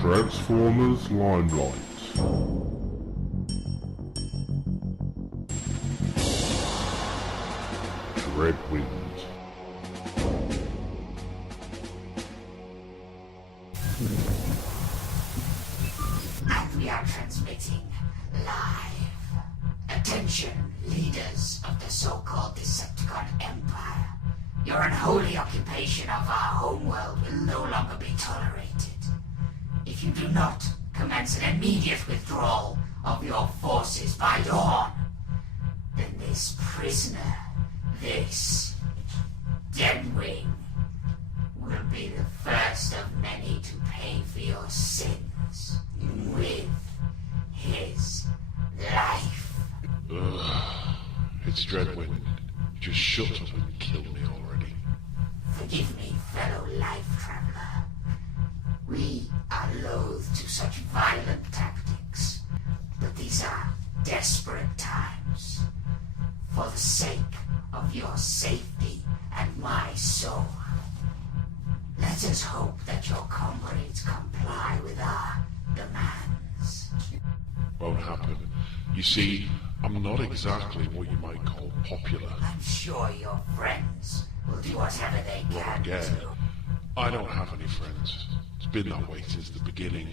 Transformers Limelight. Dreadwind. And we are transmitting live. Attention, leaders of the so-called Decepticon Empire. Your unholy occupation of our homeworld will no longer be tolerated. If you do not commence an immediate withdrawal of your forces by dawn, then this prisoner, this Deadwing, will be the first of many to pay for your sins with his life. Ugh, it's Dreadwind. Just shut up and kill me already. Forgive me, fellow life traveler. We are loath to such violent tactics, but these are desperate times. For the sake of your safety and my soul, let us hope that your comrades comply with our demands. Won't happen. You see, I'm not exactly what you might call popular. I'm sure your friends will do whatever they can Again, to. I don't have any friends. It's been that way since the beginning.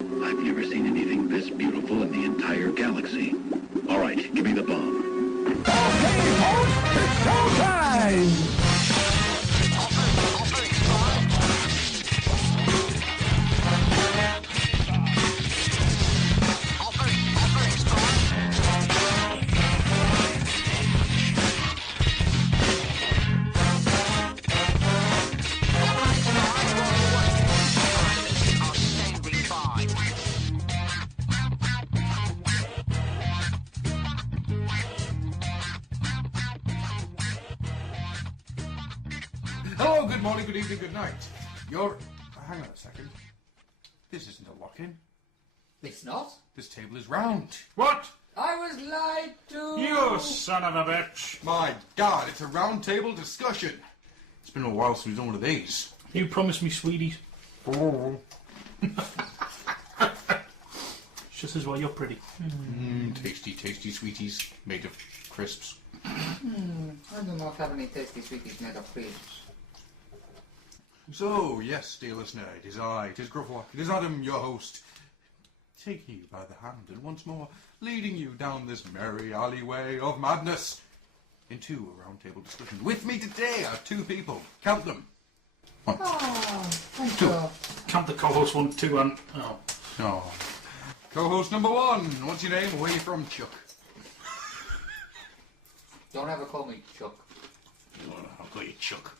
I've never seen anything this beautiful in the entire galaxy. All right, give me the bomb. Okay, folks, it's showtime! Hello, good morning, good evening, good night. Hang on a second. This isn't a lock-in. It's not? This table is round. What? I was lied to! You son of a bitch! My God, it's a round table discussion. It's been a while since we've done one of these. You promised me sweeties. Oh. It's just as well you're pretty. Tasty, tasty sweeties made of crisps. I do not have any tasty sweeties made of crisps. So, yes, dear listener, it is I, it is Grufflock, it is Adam, your host, taking you by the hand and once more leading you down this merry alleyway of madness into a round table discussion. With me today are two people. Count them. One. Oh, thank Two. you. Can't the co-host 1, 2 and... Oh. Oh. Co-host number one. What's your name? Where are you from, Chuck? Don't ever call me Chuck. I'll call you Chuck.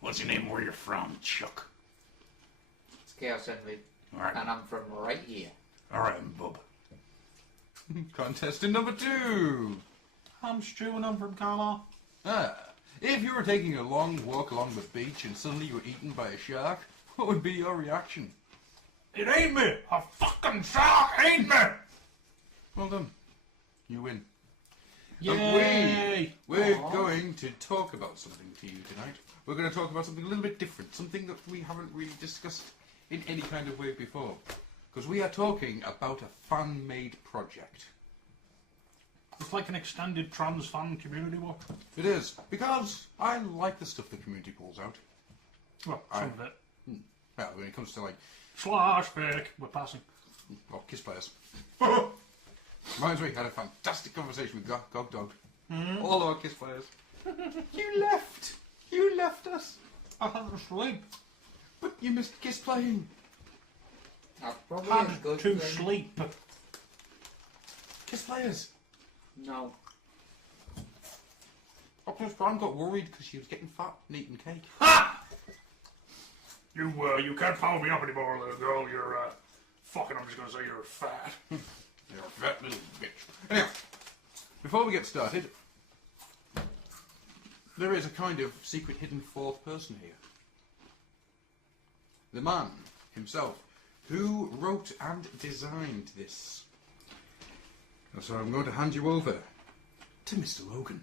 What's your name? Where you're from, Chuck? It's Chaos Envy. Alright. And I'm from right here. Alright, I'm Bub. Contestant number two. I'm Stu and I'm from Carlisle. If you were taking a long walk along the beach and suddenly you were eaten by a shark, what would be your reaction? It ain't me! A fucking shark ain't me! Well done. You win. Yay! We're going to talk about something to you tonight. We're going to talk about something a little bit different, something that we haven't really discussed in any kind of way before. Because we are talking about a fan-made project. It's like an extended trans fan community work. It is, because I like the stuff the community pulls out. Well, some of it. Well, when it comes to like, Slash fake, we're passing. well, Kiss players. Reminds me, had a fantastic conversation with Gog Dog. All our Kiss players. You left! You left us! I had to sleep. But you missed Kiss playing. That's probably a Had good to thing. sleep. Kiss players. No. Optimus Prime got worried because she was getting fat and eating cake. Ha! You can't follow me up anymore, little girl. You're, fucking, I'm just gonna say you're fat. You're a fat little bitch. Anyway, before we get started, there is a kind of secret hidden fourth person here. The man himself, who wrote and designed this. So I'm going to hand you over to Mr. Logan.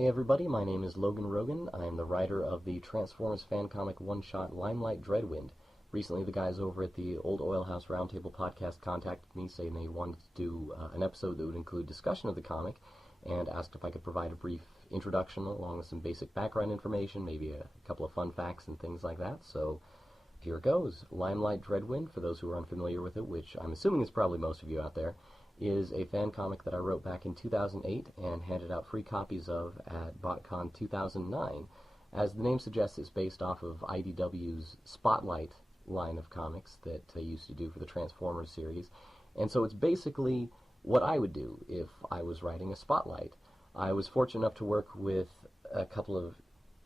Hey everybody, my name is Logan Rogan. I am the writer of the Transformers fan comic one-shot Limelight Dreadwind. Recently the guys over at the Old Oil House Roundtable podcast contacted me saying they wanted to do an episode that would include discussion of the comic and asked if I could provide a brief introduction along with some basic background information, maybe a couple of fun facts and things like that. So here it goes. Limelight Dreadwind, for those who are unfamiliar with it, which I'm assuming is probably most of you out there, is a fan comic that I wrote back in 2008 and handed out free copies of at BotCon 2009. As the name suggests, it's based off of IDW's Spotlight line of comics that they used to do for the Transformers series. And so it's basically what I would do if I was writing a Spotlight. I was fortunate enough to work with a couple of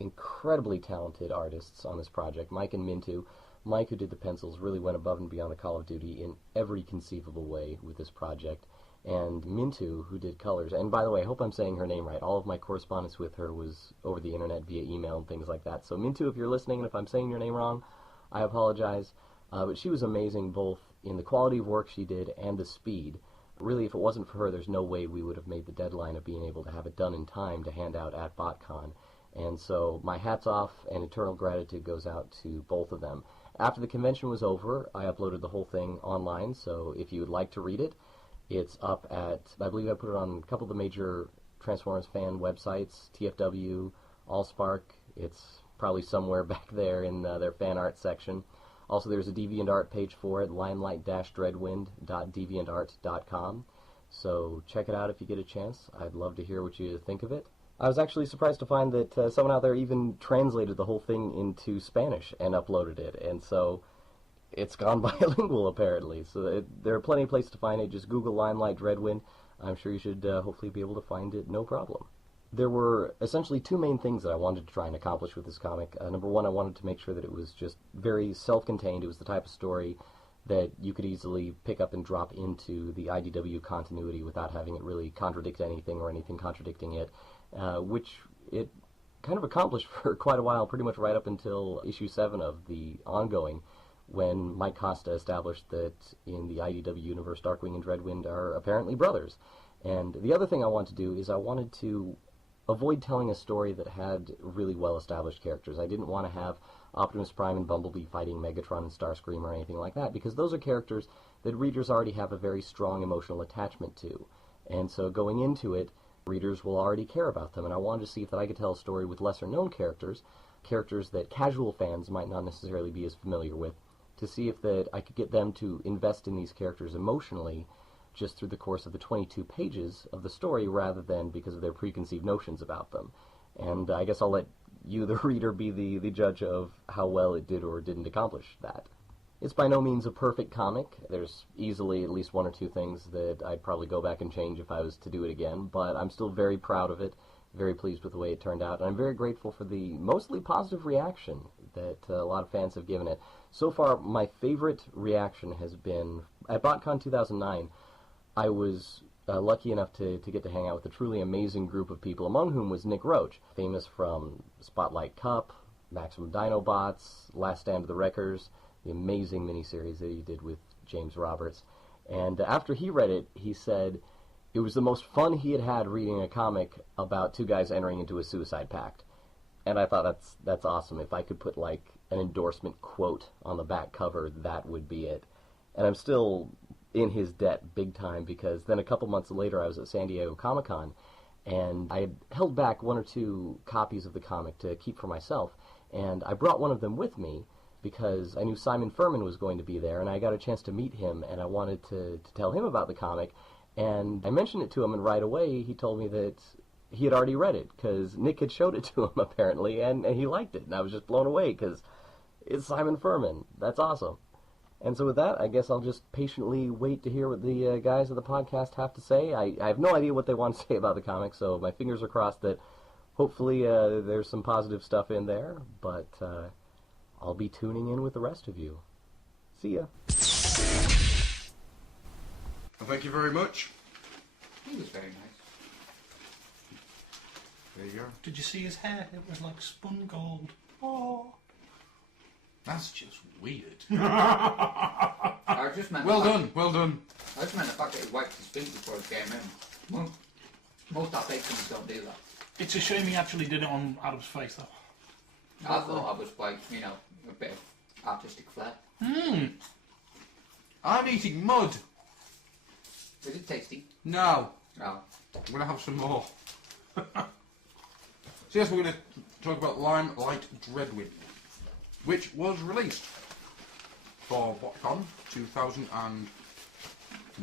incredibly talented artists on this project, Mike and Mintu. Mike, who did the pencils, really went above and beyond the Call of Duty in every conceivable way with this project. And Mintu, who did colors. And by the way, I hope I'm saying her name right. All of my correspondence with her was over the internet via email and things like that. So Mintu, if you're listening, and if I'm saying your name wrong, I apologize. But she was amazing both in the quality of work she did and the speed. Really, if it wasn't for her, there's no way we would have made the deadline of being able to have it done in time to hand out at BotCon. And so my hat's off and eternal gratitude goes out to both of them. After the convention was over, I uploaded the whole thing online, so if you would like to read it, it's up at, I believe I put it on a couple of the major Transformers fan websites, TFW, Allspark. It's probably somewhere back there in their fan art section. Also, there's a DeviantArt page for it, limelight-dreadwind.deviantart.com. So check it out if you get a chance. I'd love to hear what you think of it. I was actually surprised to find that someone out there even translated the whole thing into Spanish and uploaded it, and so it's gone bilingual apparently. So there are plenty of places to find it. Just Google Limelight Dreadwind. I'm sure you should hopefully be able to find it no problem. There were essentially two main things that I wanted to try and accomplish with this comic. Number one, I wanted to make sure that it was just very self-contained. It was the type of story that you could easily pick up and drop into the IDW continuity without having it really contradict anything or anything contradicting it. Which it kind of accomplished for quite a while, pretty much right up until issue 7 of the ongoing, when Mike Costa established that in the IDW universe, Darkwing and Dreadwind are apparently brothers. And the other thing I wanted to do is I wanted to avoid telling a story that had really well-established characters. I didn't want to have Optimus Prime and Bumblebee fighting Megatron and Starscream or anything like that, because those are characters that readers already have a very strong emotional attachment to. And so going into it, readers will already care about them, and I wanted to see if that I could tell a story with lesser-known characters, characters that casual fans might not necessarily be as familiar with, to see if that I could get them to invest in these characters emotionally just through the course of the 22 pages of the story rather than because of their preconceived notions about them. And I guess I'll let you, the reader, be the judge of how well it did or didn't accomplish that. It's by no means a perfect comic. There's easily at least one or two things that I'd probably go back and change if I was to do it again, but I'm still very proud of it, very pleased with the way it turned out, and I'm very grateful for the mostly positive reaction that a lot of fans have given it. So far, my favorite reaction has been, at BotCon 2009, I was lucky enough to get to hang out with a truly amazing group of people, among whom was Nick Roach, famous from Spotlight Cup, Maximum Dinobots, Last Stand of the Wreckers, the amazing miniseries that he did with James Roberts. And after he read it, he said it was the most fun he had had reading a comic about two guys entering into a suicide pact. And I thought that's awesome. If I could put like an endorsement quote on the back cover, that would be it. And I'm still in his debt big time, because then a couple months later I was at San Diego Comic-Con, and I had held back one or two copies of the comic to keep for myself, and I brought one of them with me because I knew Simon Furman was going to be there, and I got a chance to meet him, and I wanted to tell him about the comic, and I mentioned it to him, and right away he told me that he had already read it, because Nick had showed it to him, apparently, and he liked it, and I was just blown away, because it's Simon Furman. That's awesome. And so with that, I guess I'll just patiently wait to hear what the guys of the podcast have to say. I have no idea what they want to say about the comic, so my fingers are crossed that hopefully there's some positive stuff in there, but I'll be tuning in with the rest of you. See ya. Well, thank you very much. He was very nice. There you go. Did you see his hair? It was like spun gold. Oh. That's just weird. I just meant Well done, well done. I just meant the fact that he wiped his feet before he came in. Most our patrons don't do that. It's a shame he actually did it on Adam's face, though. I thought I was quite, a bit of artistic flair. I'm eating mud. Is it tasty? No. Oh. I'm going to have some more. So yes, we're going to talk about Limelight Dreadwind, which was released for BotCon 2009,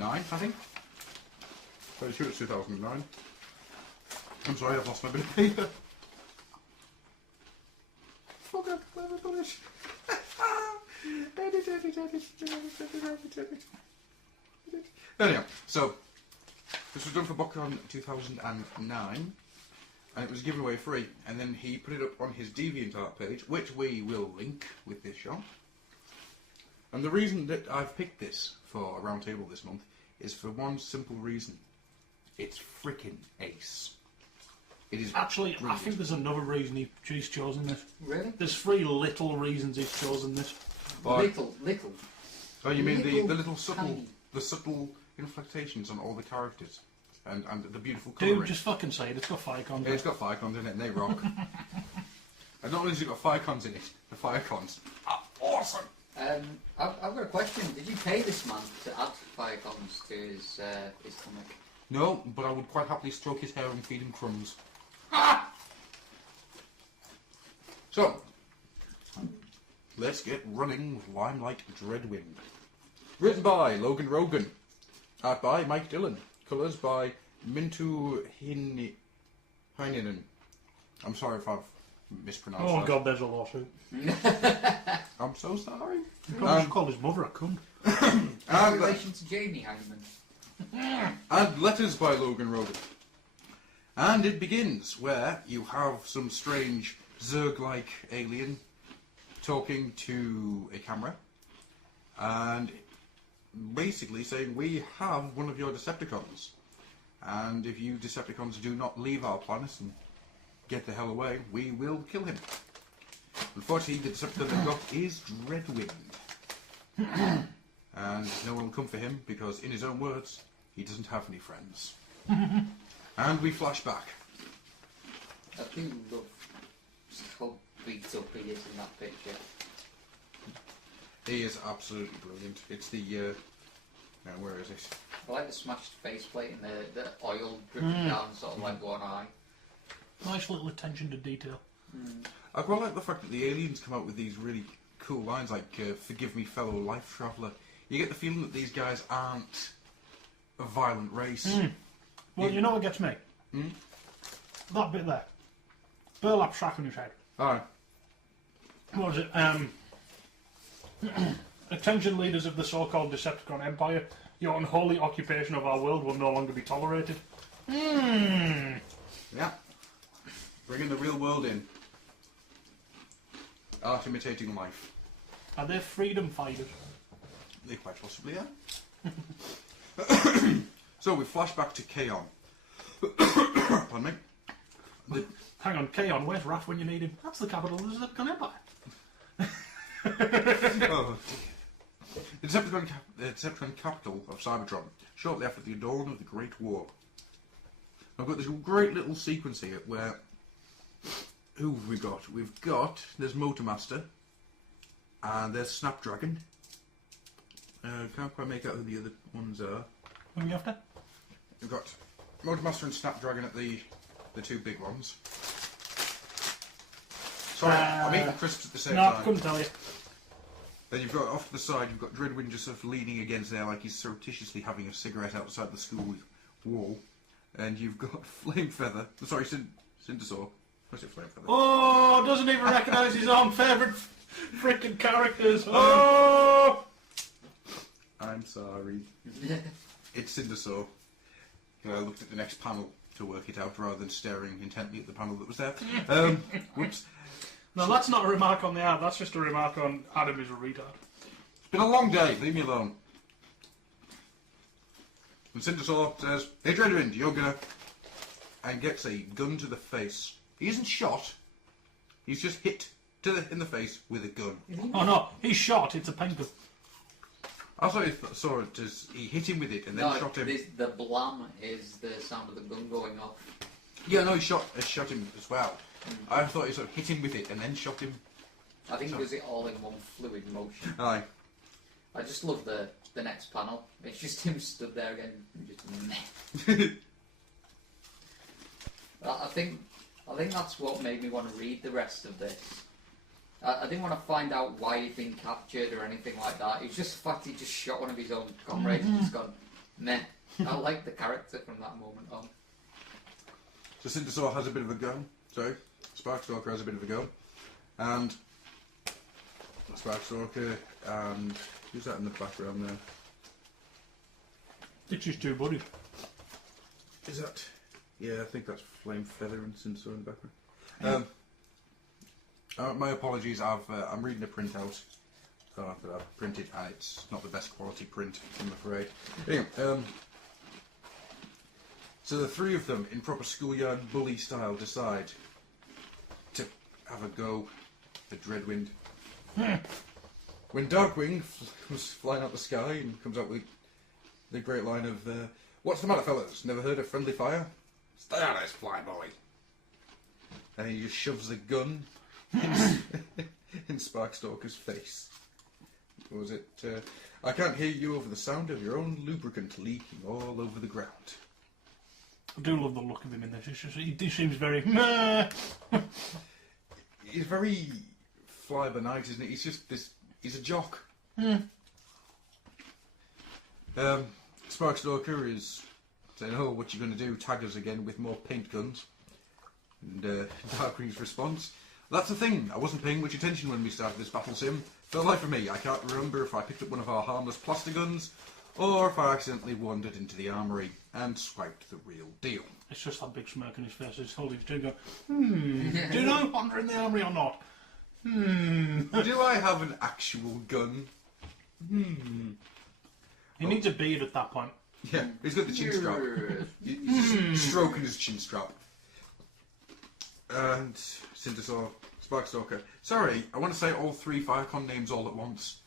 I think. Pretty sure it's 2009. I'm sorry, I've lost my bit of paper. Fuck up, let me finish. Anyhow, so this was done for BotCon 2009, and it was given away free. And then he put it up on his DeviantArt page, which we will link with this show. And the reason that I've picked this for a roundtable this month is for one simple reason: it's freaking ace. It is Actually, brilliant. I think there's another reason he's chosen this. Really? There's 3 little reasons he's chosen this. But- Little. Oh, you mean the little tiny. subtle inflectations on all the characters and the beautiful colouring. Dude, just fucking say it. It's got Firecons. Yeah, it's got Firecons in it and they rock. And not only has it got Firecons in it, the Firecons are awesome. I've got a question. Did you pay this man to add Firecons to his comic? No, but I would quite happily stroke his hair and feed him crumbs. So, let's get running with Limelight Dreadwind. Written by Logan Rogan. Art by Mike Dillon. Colours by Mintu Heinen. I'm sorry if I've mispronounced Oh that. god, there's a lawsuit. I'm so sorry. He probably just called his mother a cunt. In And, relation to Jamie Hyneman. and Letters by Logan Rogan. And it begins where you have some strange Zerg-like alien talking to a camera and basically saying, we have one of your Decepticons, and if you Decepticons do not leave our planet and get the hell away, we will kill him. Unfortunately, the Decepticon they've got is Dreadwind. And no one will come for him because, in his own words, he doesn't have any friends. And we flash back. I do love how beat up he is in that picture. He is absolutely brilliant. It's the, now where is it? I like the smashed faceplate and the oil dripping down sort of like one eye. Nice little attention to detail. I quite like the fact that the aliens come out with these really cool lines like, forgive me fellow life traveller. You get the feeling that these guys aren't a violent race. Well, you know what gets me? That bit there. Burlap sack on his head. Alright. What was it? Attention leaders of the so-called Decepticon Empire, your unholy occupation of our world will no longer be tolerated. Yeah. Bringing the real world in. Art imitating life. Are they freedom fighters? They quite possibly are. So we flash back to Kaon. Pardon me. Hang on, Kaon, where's Raph when you need him? That's the capital of the Decepticon Empire. Oh, the Decepticon capital of Cybertron, shortly after the dawn of the Great War. I've got this great little sequence here where, who have we got? There's Motormaster, and there's Snapdragon. Can't quite make out who the other ones are. Who are you after? We've got Motormaster and Snapdragon at the two big ones. Sorry, I'm eating crisps at the same No, I time. couldn't tell you. Then you've got off to the side, you've got Dreadwind just sort of leaning against there like he's surreptitiously having a cigarette outside the school wall. And you've got Flame Feather. Sorry, Cindersaw. What's it, Flame Feather? Oh, doesn't even recognise his own favourite freaking characters. Oh! I'm sorry. It's Cindersaw. I looked at the next panel to work it out rather than staring intently at the panel that was there. Whoops. No, that's not a remark on the ad, that's just a remark on Adam is a retard. It's been a long day, leave me alone. And Cindersaw says, hey Dreadwind, you're gonna... And gets a gun to the face. He isn't shot, he's just hit in the face with a gun. Oh no, he's shot, it's a penguin. I thought he saw it as he hit him with it and then No, shot him. the blam is the sound of the gun going off. Yeah, no, he shot him as well. I thought he sort of hit him with it and then shot him. I think he does it all in one fluid motion. Aye. I just love the next panel. It's just him stood there again, and just meh. I think that's what made me want to read the rest of this. I didn't want to find out why he'd been captured or anything like that. It was just the fact he just shot one of his own comrades and just gone, meh. I like the character from that moment on. So Cindersaw has a bit of a go. Sorry, Sparkstalker has a bit of a go. And Sparkstalker and who's that in the background there? It's just two buddies. Is that? Yeah, I think that's Flame Feather and Cindersaw in the background. My apologies. I'm reading a printout that I've printed, and it's not the best quality print, I'm afraid. Anyway, so the three of them, in proper schoolyard bully style, decide to have a go at Dreadwind. When Darkwing was flying out the sky and comes out with the great line of, "What's the matter, fellas? Never heard of friendly fire? Stay out of this, fly boy." And he just shoves the gun in Sparkstalker's face. What was it? I can't hear you over the sound of your own lubricant leaking all over the ground. I do love the look of him in this. It's just, he seems very... He's very fly-by-night, isn't he? He's just this... He's a jock. Sparkstalker is saying, "Oh, what you going to do? Tag us again with more paint guns?" And Darkwing's response, "That's the thing. I wasn't paying much attention when we started this battle sim. For the life of me, I can't remember if I picked up one of our harmless plaster guns or if I accidentally wandered into the armoury and swiped the real deal." It's just that big smirk on his face. He's holding his chin going, do I wander in the armoury or not? Do I have an actual gun? He needs a beard at that point. Yeah, he's got the chin strap. He's just stroking his chin strap. And Cindersaw, Sparkstalker. Sorry, I want to say all three Firecon names all at once.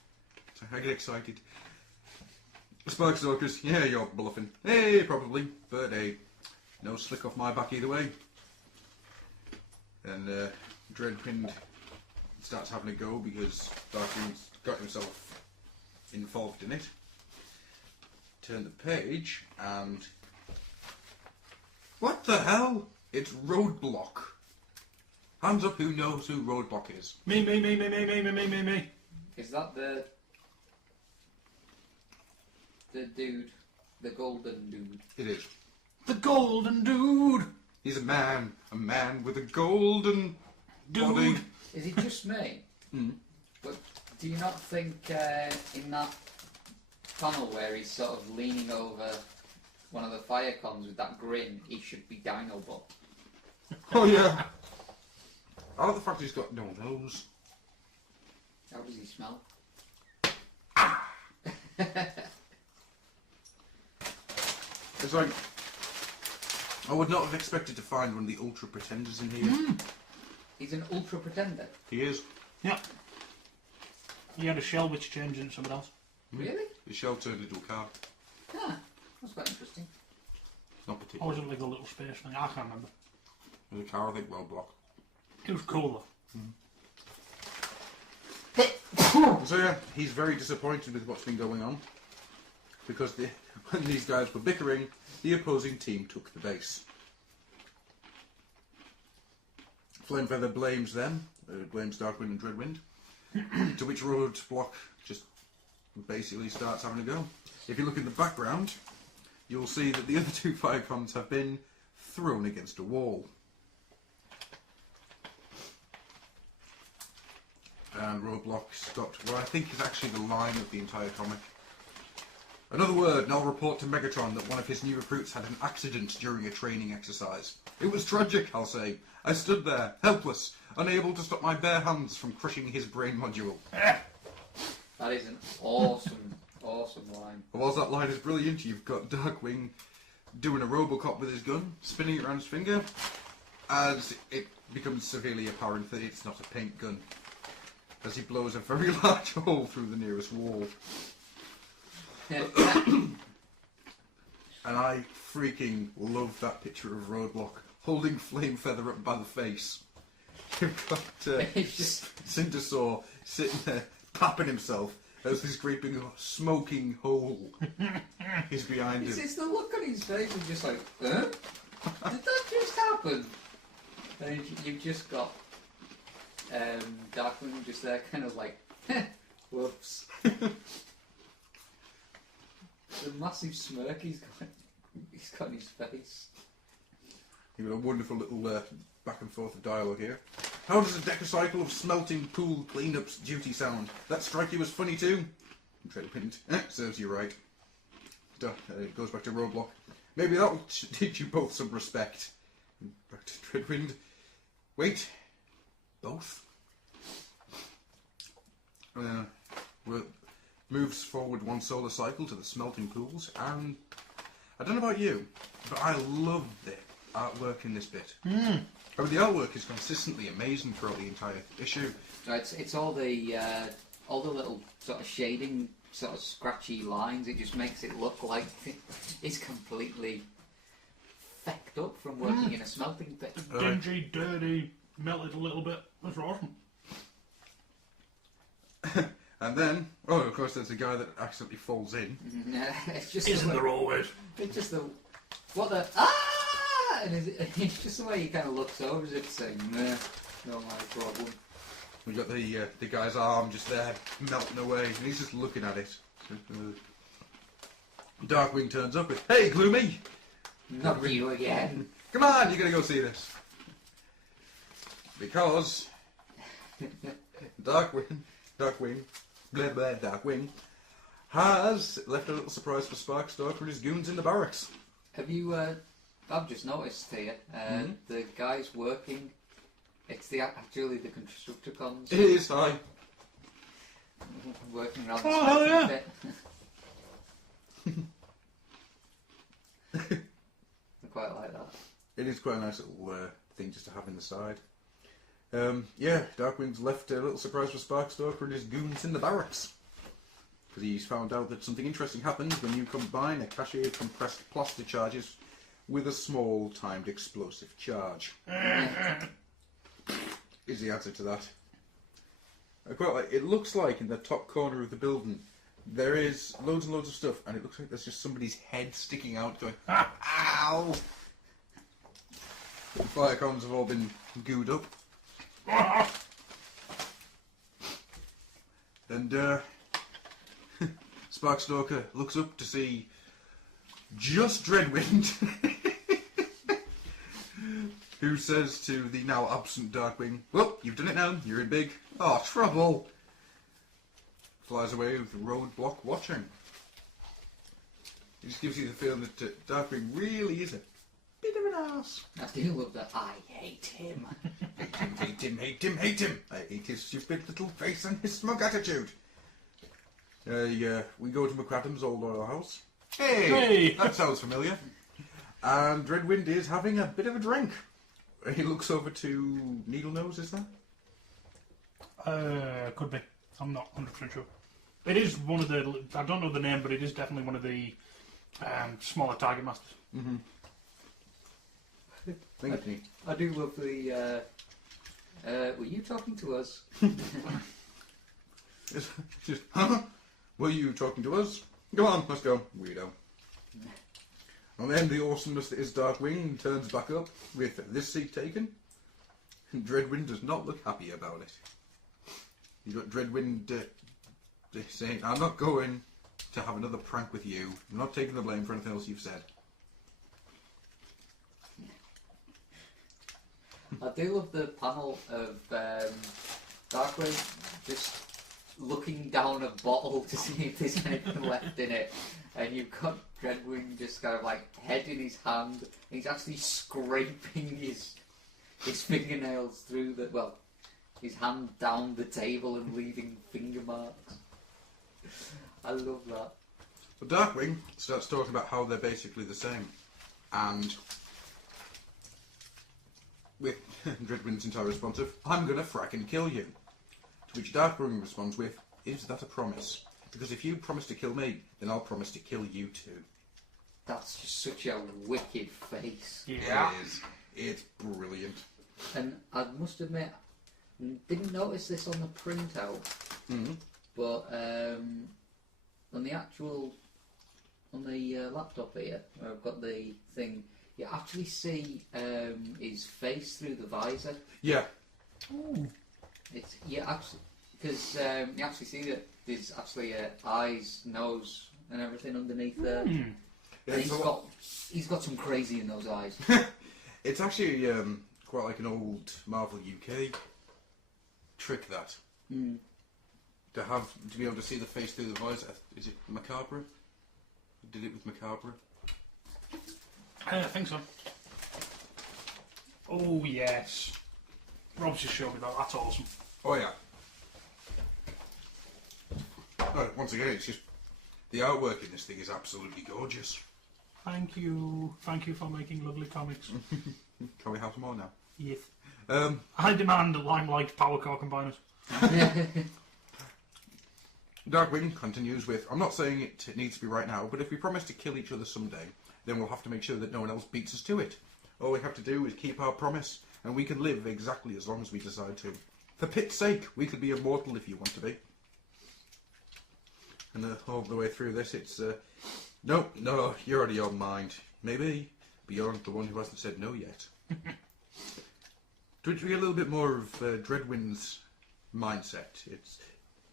So I get excited. Sparkstalker's, yeah, you're bluffing. Hey, probably. But hey, no slick off my back either way. And Dreadwind starts having a go because Darkwing's got himself involved in it. Turn the page and... What the hell? It's Roadblock. Hands up who knows who Roadblock is. Me. Is that the dude, the golden dude? It is. The golden dude! He's a man with a golden body. Dude! Is it just me? But do you not think in that panel where he's sort of leaning over one of the Firecons with that grin, he should be Dinobot? Oh yeah. I like the fact he's got no nose. How does he smell? It's like, I would not have expected to find one of the Ultra Pretenders in here. He's an Ultra Pretender? He is. Yeah. He had a shell which changed into something else. Really? The shell turned into a car. Ah, that's quite interesting. Not Or particular. was it like a little space thing? I can't remember. It was a car, I think, Roadblock. It was cool though. So yeah, he's very disappointed with what's been going on. Because when these guys were bickering, the opposing team took the base. Flamefeather blames them, blames Darkwind and Dreadwind, to which Roadblock just basically starts having a go. If you look in the background, you'll see that the other two Firecons have been thrown against a wall. And Roadblock stopped what I think is actually the line of the entire comic. Another word, and I'll report to Megatron that one of his new recruits had an accident during a training exercise. It was tragic, I'll say. I stood there, helpless, unable to stop my bare hands from crushing his brain module. That is an awesome, awesome line. Whilst that line is brilliant, you've got Darkwing doing a Robocop with his gun, spinning it around his finger, as it becomes severely apparent that it's not a paint gun, as he blows a very large hole through the nearest wall. And I freaking love that picture of Roadblock holding Flame Feather up by the face. You've got Cindersaw sitting there, tapping himself as this gaping, smoking hole is behind him. It's the look on his face, and just like, huh? Did that just happen? And you've just got Darkwing just there, kind of like, whoops. The massive smirk he's got in his face. You've got a wonderful little back and forth of dialogue here. How does a decacycle of smelting pool cleanups duty sound? That strike you as funny too? Dreadwind. Serves you right. It goes back to Roadblock. Maybe that'll teach you both some respect. Back to Dreadwind. Wait. Both? Moves forward one solar cycle to the smelting pools, and I don't know about you, but I love the artwork in this bit. I mean, the artwork is consistently amazing throughout the entire issue. It's all the little sort of shading, sort of scratchy lines. It just makes it look like it's completely fecked up from working in a smelting pit. Dingy, dirty, melted a little bit. That's awesome. And then, of course, there's a guy that accidentally falls in. It's just Isn't there always? It's just and it's just the way he kind of looks over as if saying, "Nah, not my problem." We got the guy's arm just there melting away, and he's just looking at it. Darkwing turns up with, "Hey, Gloomy! Not you again." Come on, you're gonna go see this. Because Darkwing, Darkwing has left a little surprise for Sparkstalker and his goons in the barracks. Have you? I've just noticed here. The guys working. It's actually the Constructicons. It is, hi. Working around the bit. I quite like that. It is quite a nice little thing just to have in the side. Darkwing's left a little surprise for Sparkstalker and his goons in the barracks. Because he's found out that something interesting happens when you combine a cache of compressed plaster charges with a small timed explosive charge. Is the answer to that. I quite like it. Looks like in the top corner of the building there is loads and loads of stuff, and it looks like there's just somebody's head sticking out going, ow! The fire comms have all been gooed up. And Sparkstalker looks up to see just Dreadwind, who says to the now absent Darkwing, "Well, you've done it now, you're in big trouble." Flies away with the Roadblock watching. It just gives you the feeling that Darkwing really is a bit of an ass. I do love that. I hate him. Hate him, hate him, hate him, hate him. I hate his stupid little face and his smug attitude. We go to McCradam's old oil house. Hey! That sounds familiar. And Dreadwind is having a bit of a drink. He looks over to Needlenose, is that? Could be. I'm not 100% sure. It is one of the... I don't know the name, but it is definitely one of the smaller target masters. Mm-hmm. I do love the... were you talking to us? Just, huh? Were you talking to us? Go on, let's go. Weirdo. And then the awesomeness that is Darkwing turns back up with this seat taken. Dreadwind does not look happy about it. You've got Dreadwind saying, "I'm not going to have another prank with you. I'm not taking the blame for anything else you've said." I do love the panel of Darkwing just looking down a bottle to see if there's anything left in it, and you've got Dreadwing just kind of like head in his hand, and he's actually scraping his fingernails through his hand down the table and leaving finger marks. I love that. But Darkwing starts talking about how they're basically the same, and with Dreadwind's entire response of, "I'm gonna fracking kill you." To which Darkwing responds with, "Is that a promise? Because if you promise to kill me, then I'll promise to kill you too." That's just such a wicked face. Yeah. It is. It's brilliant. And I must admit, didn't notice this on the printout, but on the actual, on the laptop here, where I've got the thing, you actually see his face through the visor. Yeah. Ooh. It's actually because you actually see that there's actually eyes, nose, and everything underneath there. Yeah, And he's got some crazy in those eyes. it's actually quite like an old Marvel UK trick that. To be able to see the face through the visor. Is it Macabre? Did it with Macabre? I think so. Oh yes. Rob's just showed me that. That's awesome. Oh yeah. Once again, it's just the artwork in this thing is absolutely gorgeous. Thank you. Thank you for making lovely comics. Can we have some more now? Yes. Um, I demand Limelight power core combiners. Darkwing continues with, I'm not saying it needs to be right now, but if we promise to kill each other someday, then we'll have to make sure that no one else beats us to it. All we have to do is keep our promise, and we can live exactly as long as we decide to. For Pit's sake, we could be immortal if you want to be. And all the way through this, it's, no, you're out of your mind. Maybe, but you're the one who hasn't said no yet. To get a little bit more of Dreadwind's mindset,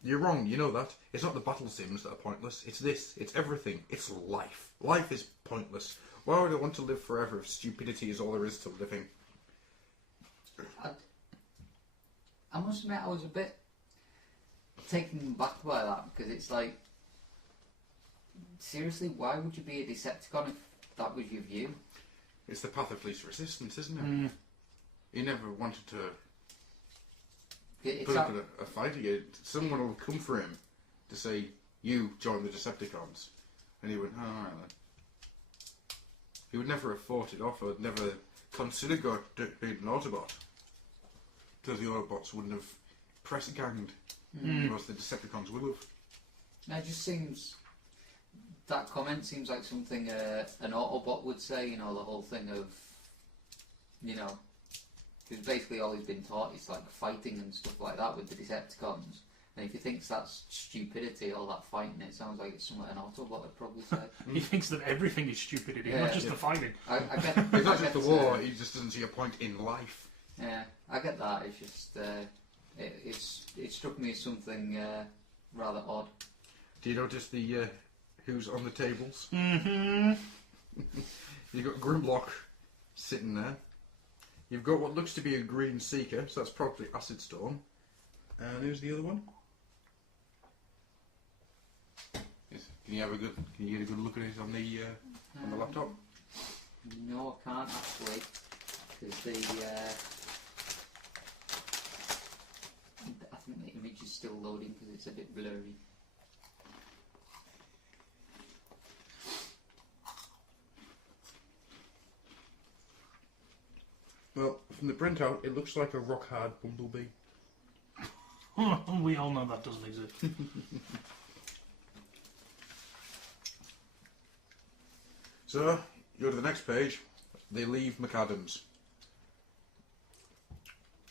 you're wrong, you know that. It's not the battle sims that are pointless, it's this, it's everything, it's life. Life is pointless. Why would I want to live forever if stupidity is all there is to living? I must admit I was a bit taken back by that, because it's like, seriously, why would you be a Decepticon if that was your view? It's the path of least resistance, isn't it? He never wanted to put up a fight again. Someone will come for him to say, you join the Decepticons. And he went, oh, alright then. He would never have fought it off, or never considered being an Autobot. Because the Autobots wouldn't have press-ganged. Most of the Decepticons would have. It just seems... That comment seems like something an Autobot would say, you know, the whole thing of, you know, because basically all he's been taught is like fighting and stuff like that with the Decepticons. And if he thinks that's stupidity, all that fighting, it sounds like it's something an Autobot would probably say. He thinks that everything is stupidity, not just the fighting. I get, it's not just the war, he just doesn't see a point in life. Yeah, I get that. It's just it struck me as something rather odd. Do you notice the who's on the tables? Mm-hmm. You've got Grimlock sitting there. You've got what looks to be a green Seeker, so that's probably Acid Storm. And who's the other one? Can you get a good look at it on the laptop? No, I can't actually, because I think the image is still loading because it's a bit blurry. Well, from the printout, it looks like a rock-hard Bumblebee. We all know that doesn't exist. So, you go to the next page. They leave McAdams.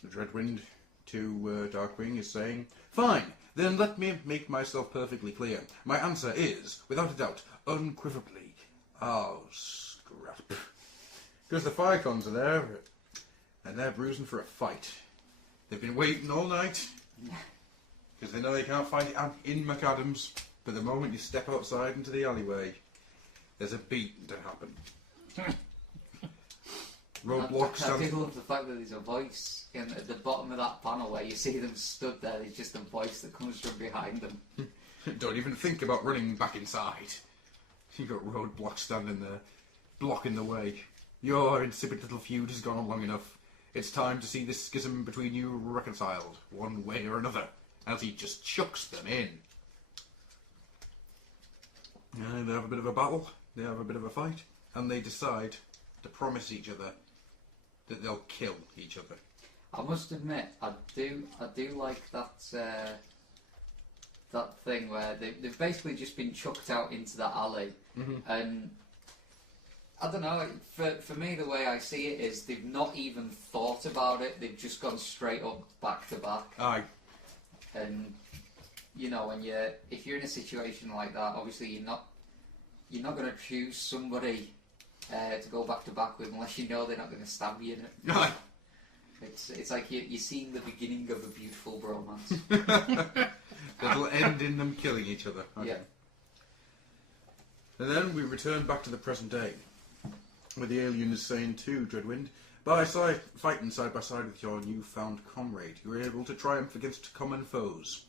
The Dreadwind to Darkwing is saying, fine, then let me make myself perfectly clear. My answer is, without a doubt, unequivocally, oh, scrap. Because the Firecons are there, and they're bruising for a fight. They've been waiting all night, because they know they can't fight it in McAdams, but the moment you step outside into the alleyway, there's a beating to happen. Roadblocks. I do love the fact that there's a voice at the bottom of that panel where you see them stood there. There's just a voice that comes from behind them. Don't even think about running back inside. You've got Roadblocks standing there, blocking the way. Your insipid little feud has gone on long enough. It's time to see this schism between you reconciled, one way or another, as he just chucks them in. And they have a bit of a battle, they have a bit of a fight, and they decide to promise each other that they'll kill each other. I must admit, I do like that that thing where they've basically just been chucked out into that alley, and I don't know. For me, the way I see it is they've not even thought about it. They've just gone straight up back to back. Aye. And you know, if you're in a situation like that, obviously you're not going to choose somebody to go back to back with unless you know they're not going to stab you in it. Aye. It's like you're seeing the beginning of a beautiful bromance. That'll end in them killing each other. Okay. Yeah. And then we return back to the present day, where the alien is saying to Dreadwind, fighting side by side with your newfound comrade, you were able to triumph against common foes.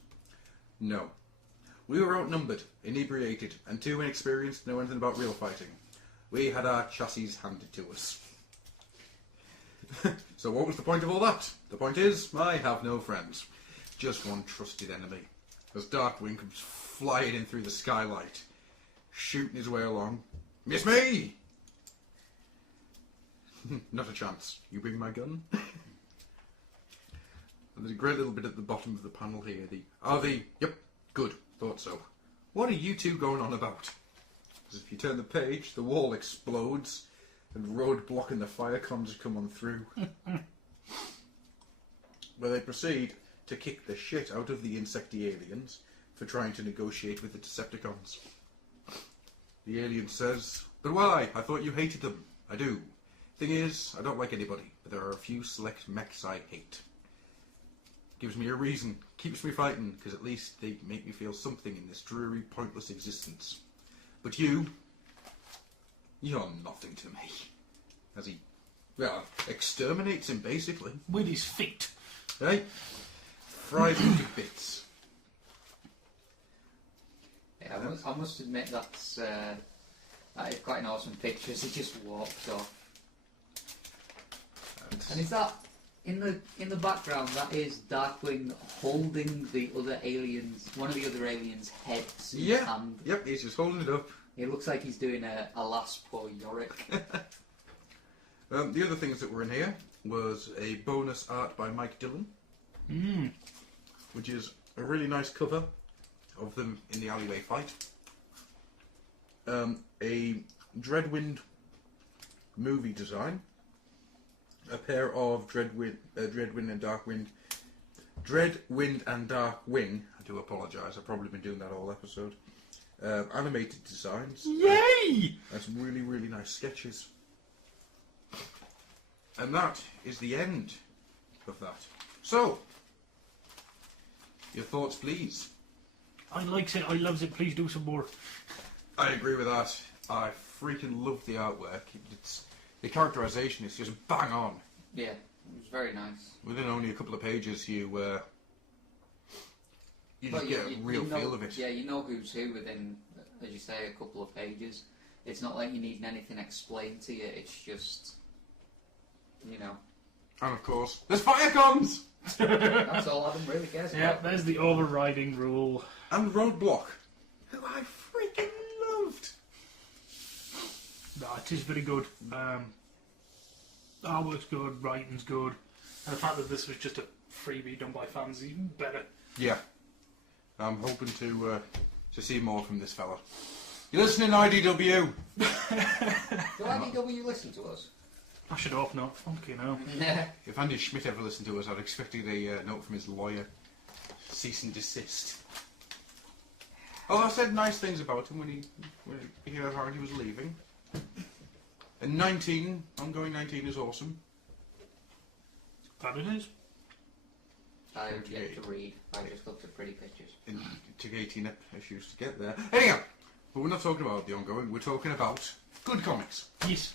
No. We were outnumbered, inebriated, and too inexperienced to know anything about real fighting. We had our chassis handed to us. So what was the point of all that? The point is, I have no friends. Just one trusted enemy. As Darkwing comes flying in through the skylight, shooting his way along. Miss me! Not a chance. You bring my gun? And there's a great little bit at the bottom of the panel here. Yep, good, thought so. What are you two going on about? Because if you turn the page, the wall explodes, and roadblock and the fire comms come on through. Where they proceed to kick the shit out of the insecty aliens for trying to negotiate with the Decepticons. The alien says, "But why? I thought you hated them." "I do. Thing is, I don't like anybody, but there are a few select mechs I hate. Gives me a reason, keeps me fighting, because at least they make me feel something in this dreary, pointless existence. But you're nothing to me." As he, exterminates him, basically. With his feet. Right? Fries him to bits. Yeah, I must admit that is quite an awesome picture as he just walks off. And is that in the background? That is Darkwing holding the other aliens, one of the other aliens' heads in his hand. Yep, he's just holding it up. It looks like he's doing a last poor Yorick. The other things that were in here was a bonus art by Mike Dillon, which is a really nice cover of them in the alleyway fight. A Dreadwind movie design, a pair of Dreadwind and Darkwing. Dreadwind and Darkwing. I do apologise. I've probably been doing that all episode. Animated designs. Yay! That's really, really nice sketches. And that is the end of that. So, your thoughts, please. I likes it. I loves it. Please do some more. I agree with that. I freaking love the artwork. The characterisation is just bang on. Yeah, it was very nice. Within only a couple of pages, you just get a real feel of it. Yeah, you know who's who within, as you say, a couple of pages. It's not like you need anything explained to you. It's just, you know. And of course, there's fire comms! That's all Adam really cares Yeah, about. there's the overriding rule. And Roadblock, who I freaking loved. No, it is very good. Artwork's good, writing's good. And the fact that this was just a freebie done by fans is even better. Yeah. I'm hoping to see more from this fella. You listening, IDW? Do IDW listen to us? I should hope not. Funky now. If Andy Schmidt ever listened to us, I'd expected a note from his lawyer. Cease and desist. Although I said nice things about him when he heard he was leaving. And 19, ongoing 19 is awesome. That it is. I have yet to read. I just looked at pretty pictures. It took 18 issues to get there. Anyhow, but we're not talking about the ongoing, we're talking about good comics. Yes.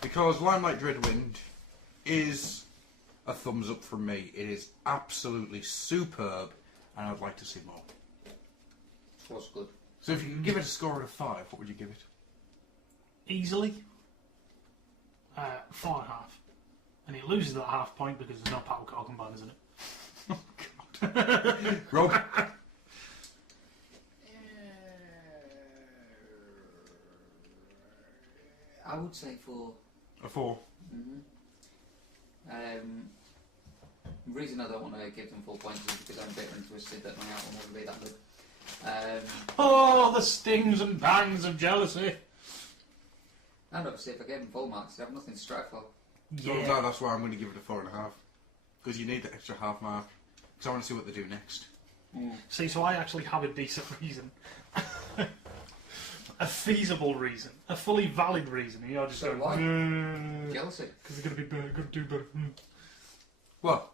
Because Limelight Dreadwind is a thumbs up from me. It is absolutely superb, and I'd like to see more. Was good. So if you could give it a score out of 5, what would you give it? Easily. 4.5. And it loses that half point because there's no Paddle Cork band, isn't it? Oh, God. Rob? I would say 4. A 4. The reason I don't want to give them full points is because I'm bitter and twisted that my album wouldn't be that good. 'The stings and bangs of jealousy. And obviously, if I gave him full marks, I'd have nothing to strive for. Yeah. That's why I'm going to give it a 4.5. Because you need the extra half mark. Because I want to see what they do next. See, so I actually have a decent reason. A feasible reason. A fully valid reason. And you're just So going, why? Jealousy. Because they're going to be better, going to do better. Well,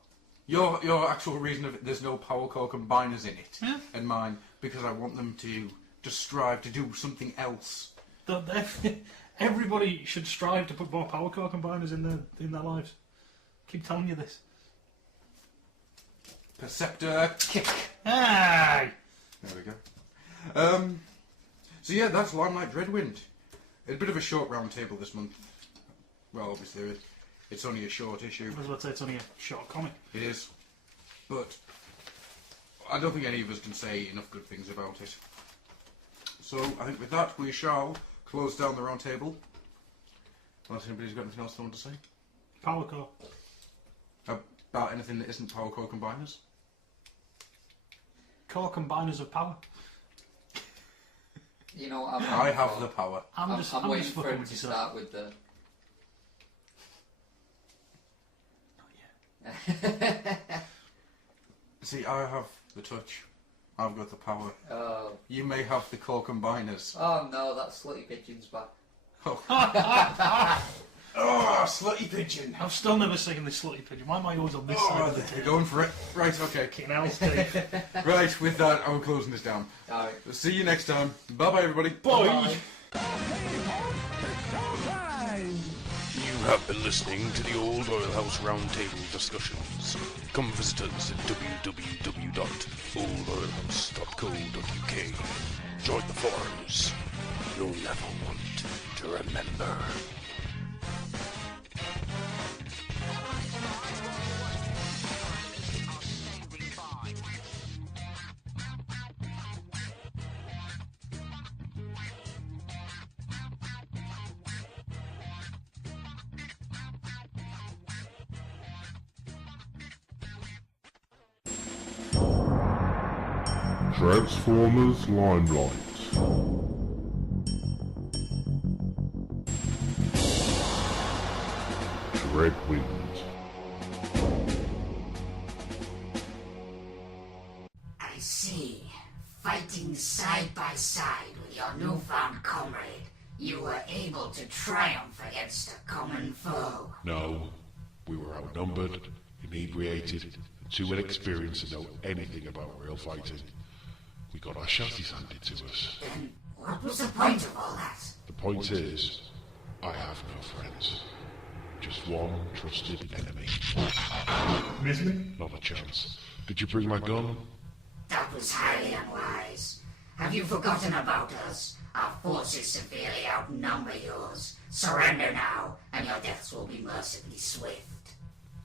your actual reason of it, there's no power core combiners in it. Yeah. And mine, because I want them to just strive to do something else. Everybody should strive to put more power core combiners in their lives. Keep telling you this. Perceptor kick. Hey! There we go. So yeah, that's Limelight Dreadwind. A bit of a short round table this month. Well, obviously it's only a short issue. I was about to say it's only a short comic. It is. But I don't think any of us can say enough good things about it. So I think with that we shall close down the round table. Unless anybody's got anything else they want to say. Power core. About anything that isn't power core combiners. Core combiners of power. You know, I have the power. I'm waiting for fucking him with to yourself. start with the. See, I have the touch. I've got the power. Oh. You may have the core combiners. Oh no, that's Slutty Pigeon's back. Oh, slutty pigeon. I've still never seen this slutty pigeon. Why am I always on this side of the You're table? going for it. Right, okay. Fucking hell, Steve. Right, with that, I'm closing this down. Alright. See you next time. Bye-bye, everybody. Bye. You have been listening to the Old Oil House Roundtable discussions. Come visit us at www.oldoilhouse.co.uk. Join the forums. You'll never want to remember. Transformers Limelight. Dreadwind. I see. Fighting side by side with your newfound comrade, you were able to triumph against a common foe. No, we were outnumbered, inebriated, and too inexperienced to know anything about real fighting. We got our chassis handed to us. Then what was the point of all that? The point is, I have no friends. Just one trusted enemy. Miss me? Not a chance. Did you bring my gun? That was highly unwise. Have you forgotten about us? Our forces severely outnumber yours. Surrender now, and your deaths will be mercifully swift.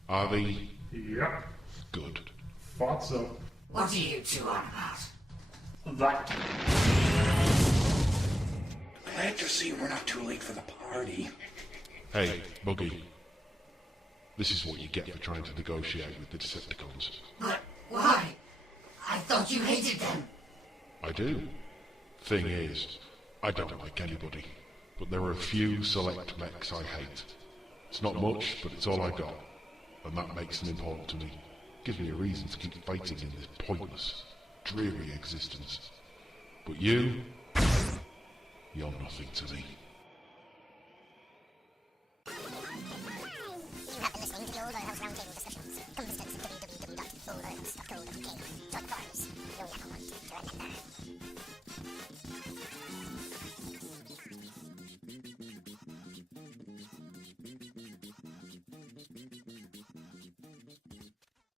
Are they? Yep. Good. Thought so. What are you two on about? That. Glad to see we're not too late for the party. Hey, Buggy. This is what you get for trying to negotiate with the Decepticons. But why? I thought you hated them. I do. Thing is, I don't like anybody, but there are a few select mechs I hate. It's not much, but it's all I got, and that makes them important to me. Gives me a reason to keep fighting in this pointless, dreary existence. But you're nothing to me. You have been listening to the Old Oil House Roundtable discussions. Come visit us at www.oldoilhouse.co.uk. Join the forums. You'll never want to remember.